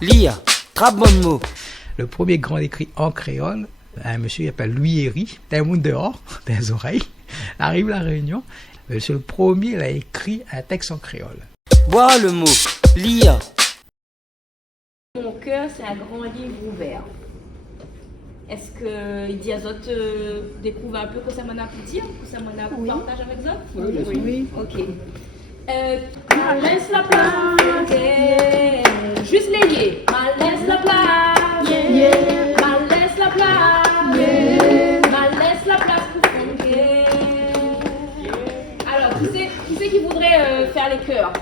lire, très bon mot. Le premier grand écrit en créole, un monsieur qui s'appelle Louis Héry, d'un monde dehors, des oreilles, arrive à la Réunion. C'est le premier, il a écrit un texte en créole. Boire le mot, lire. Mon cœur, c'est un grand livre ouvert. Est-ce qu'il dit à autres découvre un peu que ça m'en a pu dire, que ça m'en a pu partager avec eux? Oui. Ok. Laisse la place, juste les liés. Laisse la place, laisse la place, laisse la place pour fonder. Alors, qui c'est qui voudrait faire les chœurs?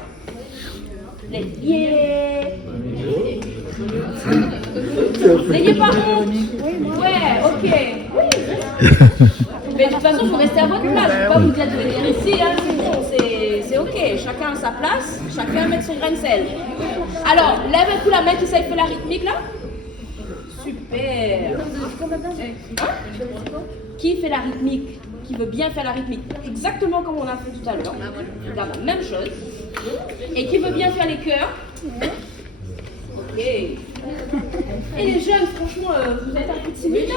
Les liés. N'ayez pas honte. Ouais, ok. Mais de toute façon, il faut rester à votre place. Je ne vais pas vous dire de venir ici. Hein. C'est ok. Chacun a sa place. Chacun met son grain de sel. Alors, lève un coup la main qui sait faire la rythmique là. Super. Qui fait la rythmique? Qui veut bien faire la rythmique? Exactement comme on a fait tout à l'heure. La même chose. Et qui veut bien faire les chœurs? Ok. Et les jeunes, franchement, vous êtes un peu timides.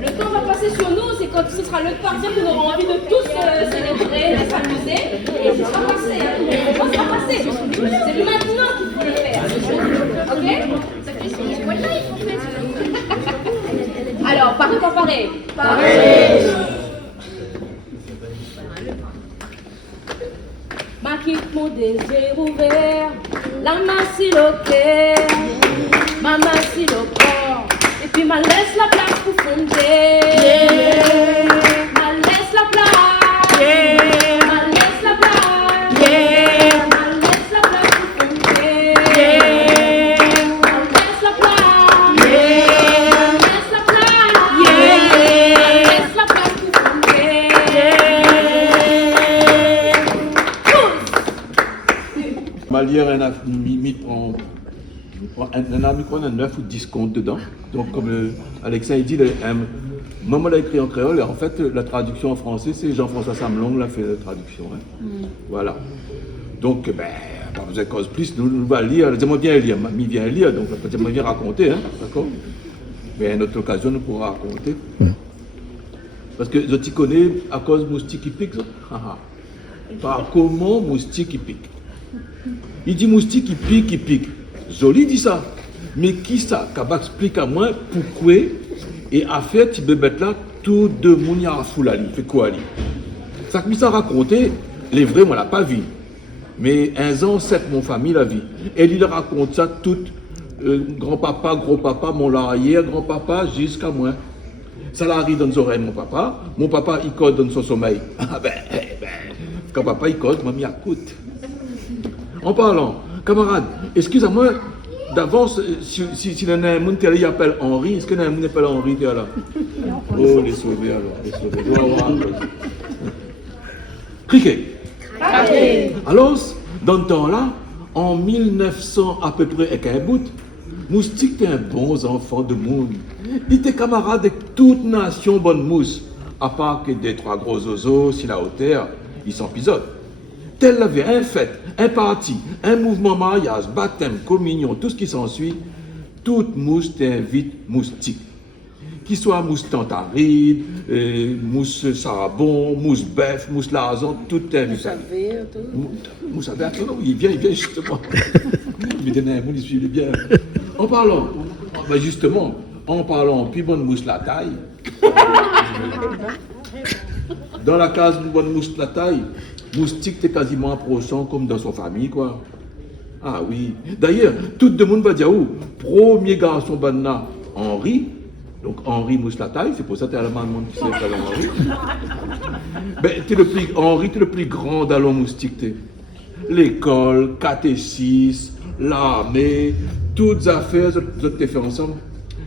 Le temps va passer sur nous, c'est quand ce sera le temps qu'on aura envie de tous célébrer, de s'amuser. Et ce sera passé. Le temps sera passé. C'est maintenant qu'il faut le faire. Ok? Alors, paré, pas paré? Paré. Ma quitte mon désir ouvert, la main si le cœur, ma main si le corps, et puis ma laisse la place pour fonder. Ma laisse la place, ma laisse la place, ma laisse la place pour fonder. Ma laisse la place, ma laisse la place, ma laisse la place pour fonder. Malière, un ami qu'on a 9 ou 10 comptes dedans. Donc, comme Alexa il dit, maman l'a écrit en créole, et en fait, la traduction en français, c'est Jean-François Samlong l'a fait la traduction. Hein. Voilà. Donc, pas besoin de cause plus, nous va lire. Dis-moi bien lire, mamie vient lire, donc dis-moi bien raconter, hein, d'accord? Mais à une autre occasion, nous pourrons raconter. Parce que je t'y connais à cause moustique qui pique, ça. Par comment moustique qui pique? Il dit moustique qui pique. Joli dit ça. Mais qui ça? Kabak explique à moi pourquoi et à faire tu peux mettre là tout de mon y a foulali. Fait quoi ali? Ça que ça raconter, les vrais moi l'a pas vu. Mais un an, 7 mon famille la vie. Et il raconte ça tout grand-papa, gros-papa, mon arrière-grand-papa jusqu'à moi. Ça l'arrive dans les oreilles mon papa il code dans son sommeil. Quand papa il code, mamie écoute. En parlant, camarade, excusez-moi, d'avance, si il y a un monde qui appelle Henri, est-ce qu'il y a un monde qui appelle Henri là? Oh, les sauver alors, les sauver. Criquet. Alors, dans ce temps-là, en 1900 à peu près, avec un bout, Moustique était un bon enfant de monde. Il était camarade de toute nation bonne mousse, à part que des 3 gros oiseaux, si la hauteur, ils s'empisotent. Tel avait un fête, un parti, un mouvement mariage, baptême, communion, tout ce qui s'ensuit, toute mousse t'invite moustique. Qu'il soit mousse tantaride, mousse sarabon, mousse bœuf, mousse larson, tout t'invite. Mousse à verre, non, il vient justement. Il me donne un mot, il suit bien. En parlant, justement, puis bonne mousse la taille. Dans la case de bonne mousse la taille, moustique t'es quasiment approchant comme dans son famille, quoi. Ah oui. D'ailleurs, tout le monde va dire où? Premier garçon banna, Henri. Donc Henri mousse la taille, c'est pour ça que tu as le monde qui s'appelle Henri. Henri, t'es le plus grand dans moustique, t'es. L'école, catéchisme, l'armée, toutes affaires, je t'ai fait ensemble.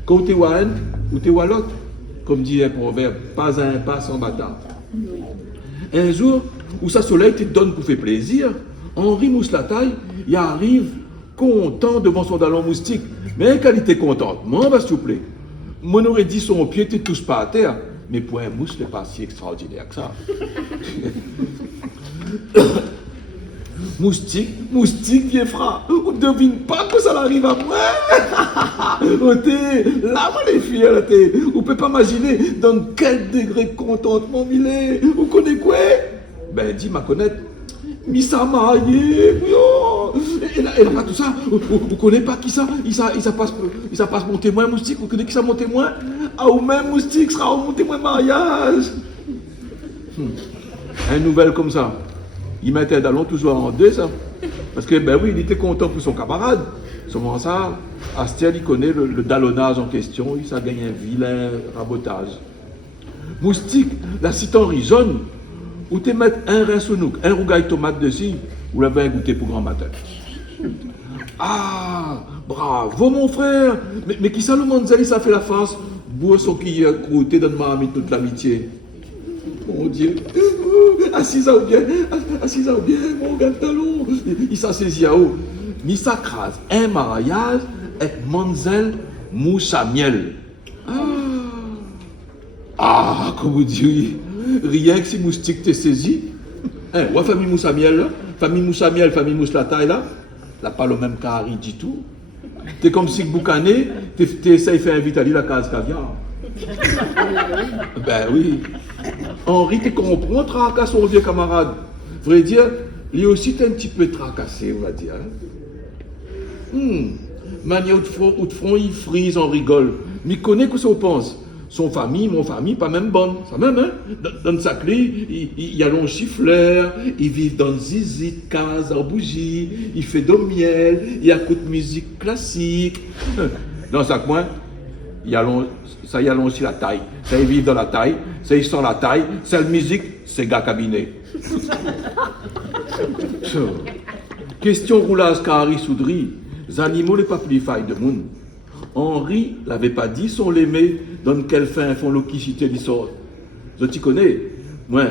Quand tu es un ou tu es l'autre, comme dit un proverbe, pas un pas sans bâtard. Un jour, où sa soleil te donne pour faire plaisir, Henri mousse la taille, il arrive content devant son dallon moustique. Mais quand il était contentement, s'il vous plaît, moi aurait dit son pied ne touche pas à terre, mais pour un mousse, n'est pas si extraordinaire que ça. Moustique, vieux frère. On ne devine pas que ça arrive à moi. Oh, là, moi, les filles, là, on ne peut pas imaginer dans quel degré de contentement il est. Vous connaissez quoi? Ben, dis, ma connaître. Mais ça marié, et là, tout ça, vous connaissez pas qui ça? Il passe mon témoin Moustique, vous connaissez qui ça mon témoin? Ah, ou même Moustique sera mon témoin mariage. Une nouvelle comme ça, il mettait d'allons toujours en deux, ça. Parce que, ben oui, il était content pour son camarade. Seulement ça, Astiel, il connaît le dallonnage en question, il s'est gagné un vilain rabotage. Moustique, la citenrie jaune, ou te mettre un rein sonouk, un rougail tomate dessus, ou la bien goûter pour grand matin. Ah, bravo mon frère! Mais qui ça le Manzel, ça fait la face? Bois son qui a croûté dans ma amie toute l'amitié. Mon Dieu! Assisa ou bien, mon gars de talon! Il s'est saisi à haut. Il s'accrase un mariage avec Manzel Moussamiel. Ah, comme vous dites, rien que si Moustique t'es saisi. Ouais, famille Moussamiel, là. Famille Moussamiel, famille Mousslataille, là. Là, pas le même carré du tout. T'es comme si Boucané, t'essayes de faire inviter à la case caviar. Ben oui. Henri, tu comprends, tracasse son vieux camarade. Vrai dire, lui aussi t'es un petit peu tracassé, on va dire. Manière où de front, il frise, on rigole. Mais il connaît que ça pense. Son famille, mon famille, pas même bonne. Ça même, hein? Dans sa clé, il y a long chiffleur, il vit dans zizi, case, en bougie, il fait de miel, il écoute musique classique. Dans sa coin, ça y a long aussi la taille. Ça y vit dans la taille, ça y sent la taille, c'est la musique, c'est gars cabinet. Question roulage carré soudri, les animaux les pas plus failles de monde. Henri l'avait pas dit, son l'aimé, dans quelle fin font l'oquicité du sort. Je t'y connais. Moi,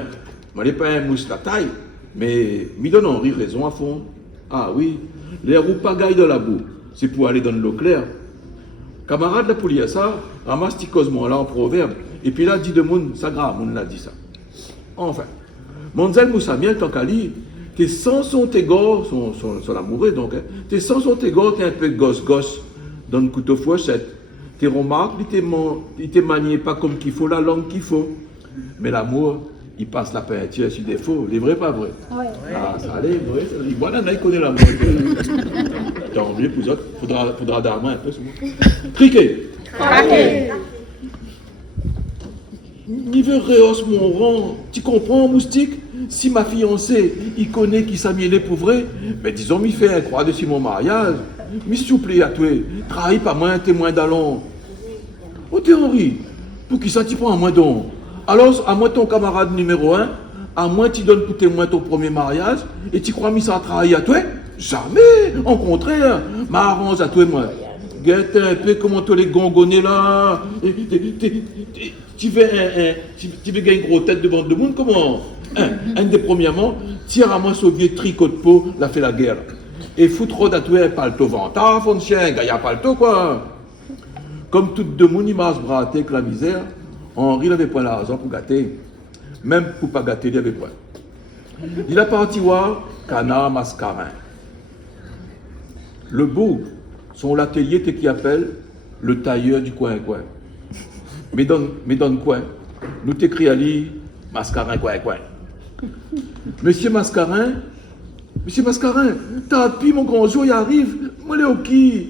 je n'ai pas un mousse la taille, mais me donne Henri raison à fond. Ah oui, les roues pagailles de la boue, c'est pour aller dans l'eau claire. Camarade la poulie ça, ramasse tes cosmos là en proverbe, et puis là, dit de monde, ça grave, on l'a dit ça. Enfin, Manzel Moussamiel, tant qu'à lire, t'es sans son tégor, son amoureux donc, hein, t'es sans son tégor, t'es un peu gosse-gosse. Dans le couteau fourchette. Tes remarques, il te manié pas comme qu'il faut, la langue qu'il faut. Mais l'amour, il passe la peinture sur des faux. Les vrais, pas vrai. Ouais. Ah, ça allait, vrai. Voilà, il connaît l'amour. Tant mieux pour autres. Faudra d'armer un peu, c'est bon. Triquet. Il veut rehausser mon rang. Tu comprends, Moustique? Si ma fiancée, il connaît qui s'est mêlé pour vrai, mais disons, il fait un croix dessus mon mariage. Mais s'il vous plaît, à toi, trahis pas moi un témoin d'allons. Oh, t'es Henri, pour qui ça tu prends à moi donc? Alors, à moi ton camarade numéro 1, à moi tu donnes pour témoin ton premier mariage, et tu crois que ça a trahi à toi? Jamais, au contraire, m'arrange à toi et moi. Guette un peu comment tu les gongonner là. Tu veux gagner une grosse tête devant le monde, comment? Un des premièrement, tire à moi ce vieux tricot de peau, l'a fait la guerre. Et foutre trop d'atouer un palto ventard, fond de chien, il y a palto quoi. Comme tout de monde, il m'a braté que la misère, Henri n'avait pas l'argent pour gâter. Même pour pas gâter, il n'y avait pas. Il a parti voir Canard Mascarin. Le beau, son atelier était qui appelle le tailleur du coin-coin. Mais dans le coin, nous t'écris à lui, Mascarin, coin-coin. Monsieur Mascarin, t'as appuyé mon grand jour, il arrive, moi, les qui,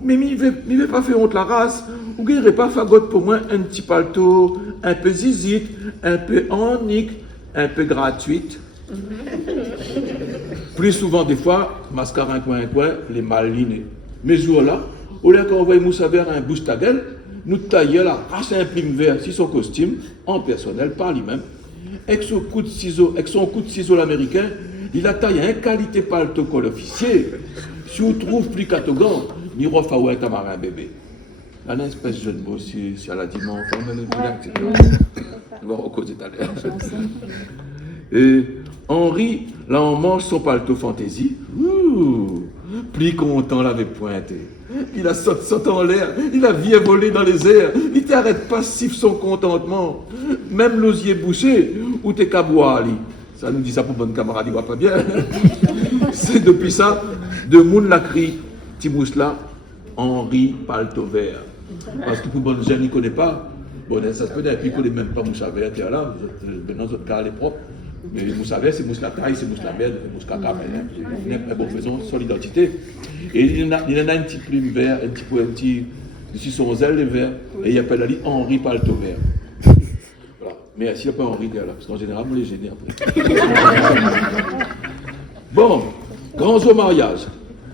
mais il ne veut pas faire honte la race, ou qu'il ne pas fagotte pour moi un petit palto, un peu zizite, un peu enique, un peu gratuite. Plus souvent, des fois, Mascarin coin, les malinés. Mais jours-là, au lieu qu'on envoie Moussa vers un bouche ta gueule, nous taillons la race un prime vert sur son costume, en personnel, par lui-même, avec son coup de ciseau l'américain, il a taillé un qualité palto col officier. Si on trouve plus qu'atogan, ni refaoué un camarin bébé. Là, une espèce de jeune beau, si elle a dit mon enfant, mais on va recauser tout à l'heure. Et Henri, là, on mange son palto fantaisie. Plus content l'avait pointé. Il a sauté en l'air, il a bien volé dans les airs, il t'arrête pas siffle son contentement. Même l'osier bouché, ou tes cabouali. Ça nous dit ça pour bonne camarade, il va pas bien. C'est depuis ça, de moun la crie, Timous là, Henri Palto Vert. Parce que pour bon gens, ils ne connaissent pas. Bon, ça se peut être, puis ils ne connaissent même pas Moussa Vert, là. Maintenant, notre cas, elle est propre. Mais Moussa Vert, c'est Moussa taille, c'est Moussa merde, c'est Moussa caca. Mais bon, faisons son identité. Et il y en a un petit plume vert, un petit, dessus son zèle vert, et il appelle Ali Henri Palto Vert. Voilà. Mais s'il n'y a pas Henri, là, parce qu'en général, on les gêne après. Bon, grands au mariage.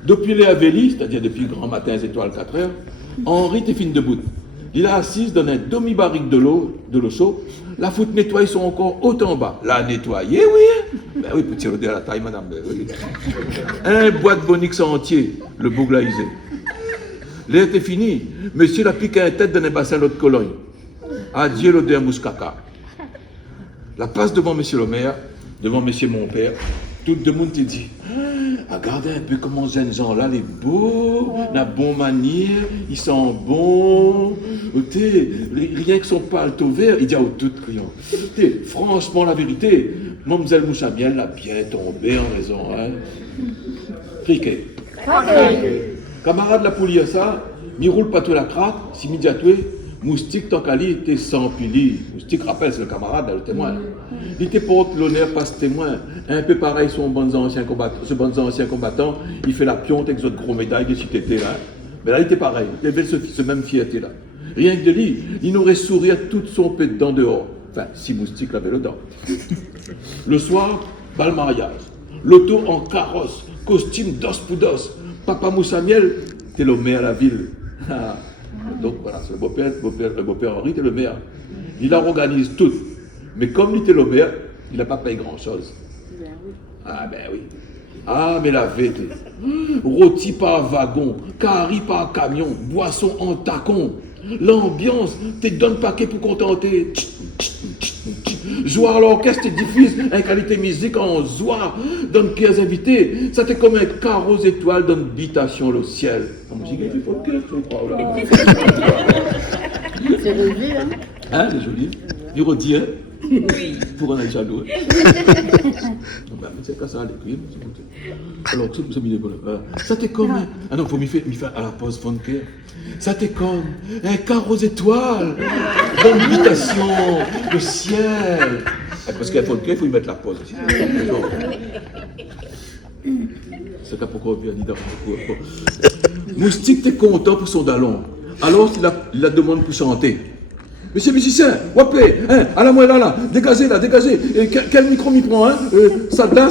Depuis les Avélis, c'est-à-dire depuis grand matin, étoiles 4 heures, Henri était fine debout. Il a assise dans un demi-barrique de l'eau chaude. La foute nettoyer son encore autant en bas. La nettoyer, oui. Ben oui, petit rodé à la taille, madame. Ben oui. Un boîte bonix entier, le bouglaisé. L'air était fini. Monsieur l'a piqué un tête dans un bassin l'autre Cologne. Adieu l'odeur mouskaka. La passe devant monsieur le maire, devant monsieur mon père. Tout le monde te dit, regardez un peu comment ces gens-là, les beaux, la bonne manière, ils sont bons. Rien que son palto vert, il dit à tout client. Franchement, la vérité, Mademoiselle Mouchamiel l'a bien tombé en raison. Hein. Criquet. Camarade la poulie ça, mi roule pas tout la craque, si mi diatoué, moustique tant qu'ali était sans pili. Moustique rappelle, c'est le camarade, le témoin. Il te porte l'honneur, passe témoin. Un peu pareil, ce bons anciens combattants, il fait la pionte avec cette gros médaille de si t'étais là. Mais là, il était pareil, il avait ce même fierté là. Rien que de lui, il n'aurait souri à toute son pet de dents dehors. Enfin, si moustique l'avait le dent. Le soir, bal mariage. L'auto en carrosse, costume d'os pour d'os. Papa Moussamiel, t'es le maire à la ville. Donc voilà, c'est le beau-père Henri, t'es le maire. Il en organise tout. Mais comme il était le maire, il n'a pas payé grand-chose. Ah ben oui. Ah mais la vête. Rôti par wagon, carry par camion, boisson en tacon. L'ambiance, te donne paquet pour contenter. Jouer à l'orchestre, te diffuse une qualité musique en joie. Donne 15 invités. Ça t'est comme un carreau étoile d'habitation le ciel. C'est relevé, hein? Hein, c'est joli. Du rôti, hein? Oui. Pour un jaloux. C'est comme ça, l'écrit. Alors, tout ça, ça t'est comme un... Ah non, il faut m'y faire à la pause funker. Ça t'est comme un carreau étoile d'habitation, le ciel. Parce qu'il y a funker, il faut y mettre la pause aussi. C'est là pourquoi on vient dire pourquoi. Moustique, t'es content pour son dallon. Alors, il la demande pour chanter. Monsieur le musicien, wapé, hein, à la moelle là, dégagez là, dégagez. Et quel micro m'y prend, hein? Ça de là,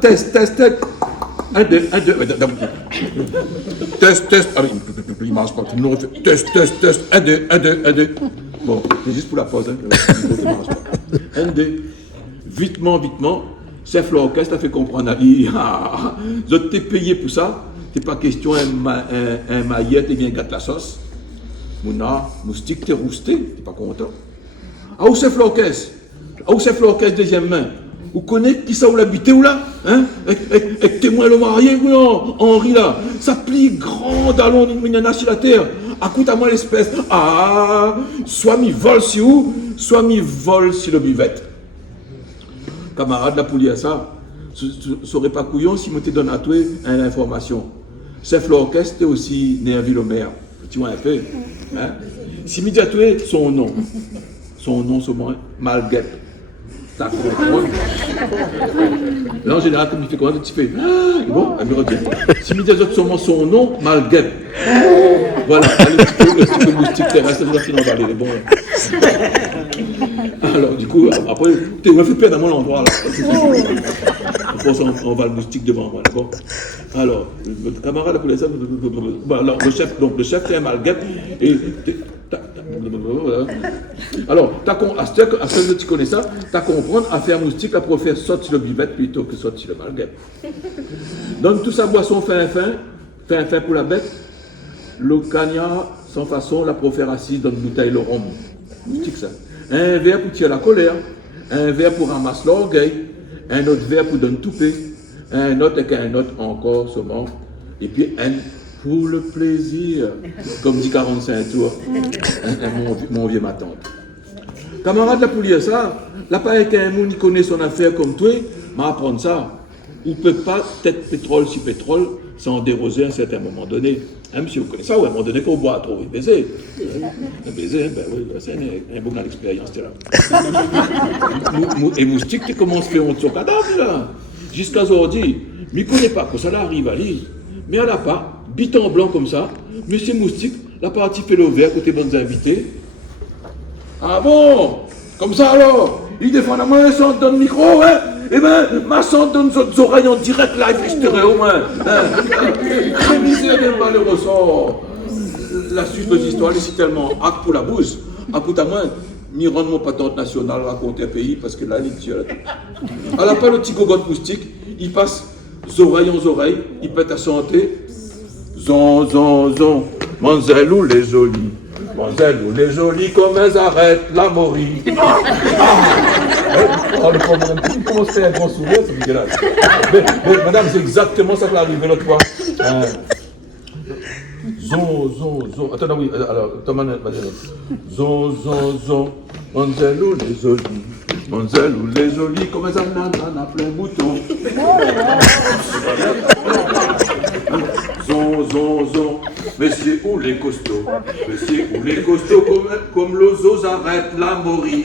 test. 1, 2, 1, 2. Test. Ah oui, il marche pas. Test. 1, 2. Bon, c'est juste pour la pause, hein. 1, 2. Vitement. Chef l'orchestre a fait comprendre à lui. Je t'ai payé pour ça. C'est pas question un maillette et bien gâte la sauce. Mouna, moustique, t'es rousté, t'es pas content. Ah, où c'est l'orchestre? Deuxième main. Vous connaissez qui ça où l'habité ou là? Hein? Avec témoin le marié, oui, Henri là. Ça plie grand dallon, minana sur la terre. Écoute à moi l'espèce. Ah, soit mi vol sur où, soit mi vol sur le buvette. Camarade la poulie à ça, serait pas couillon si moi te donne à toi une information. Chef l'orchestre, t'es aussi nerveux le maire. Tu vois un peu, hein? Si midi à tuer son nom, c'est moi, Malguette. Ça comprend. Là, en général, comme il fait quoi, tu fais, bon, elle me revient. Si midi à son nom, Malguette. Voilà, le petit peu moustique terrestre, c'est qui n'en va aller, bon. Alors, du coup, après, tu m'as fait perdre à mon endroit, là. On va le moustique devant moi, d'accord? Alors, le camarade pour les hommes, alors le chef c'est un malguette et alors, à ce que tu connais ça, tu as comprendre à faire moustique là pour faire sauter sur le buvette plutôt que sauter sur le malguette. Donne tout sa boisson fin pour la bête. Le cagnard, sans façon, la pour faire assise dans une bouteille le rhum. Moustique ça. Un verre pour tirer la colère, un verre pour ramasser l'orgueil. Un autre verre pour donner toupé, un autre avec un autre encore seulement, et puis un pour le plaisir, comme dit 45 tours, mon vieux ma tante. Camarade la poulie ça, là pas avec un monde qui connaît son affaire comme toi, m'apprendre ça. on ne peut pas tête pétrole si pétrole sans déroser à un certain moment donné. Hein, monsieur, vous connaissez ça, ou à un moment donné qu'on boit trop, il baiser. Un baiser, ben oui, c'est un bon expérience, là. Et moustique, tu commences à faire honte sur cadavre, là. Jusqu'à aujourd'hui, mais ne connaît pas, quand ça là arrive à lire. Mais à la part, bite en blanc comme ça, monsieur moustique, la partie fait le vert côté bonnes invités. Ah bon? Comme ça alors? Il défend la main sans donner le micro, hein? Eh ben, ma sang donne nos oreilles en direct live, au moins. Révisez pas le ressort. La suite de l'histoire, c'est tellement acte pour la bouse. À coup à moins, m'y rendre mon patente nationale, raconter un pays, parce que là, il est Dieu. À la fin, le petit gogotte moustique, il passe oreilles en oreilles, il pète à santé. Zon, zon, zon, manzelou les jolis. Manzelou les jolis, comme elles arrêtent la morie. Le problème, il commence à faire un grand sourire, c'est dégueulasse. Mais, madame, c'est exactement ça qui est arrivé l'autre fois. Zon, zon, zon. Attends, oui, alors, Thomas, zon, zon, zon. Manzelou les jolis. Manzelou les jolis, comme elles en a plein bouton. Zon, zon, zon. Messieurs ou les costauds, messieurs ou les costauds, comme l'oiseau arrête la morie.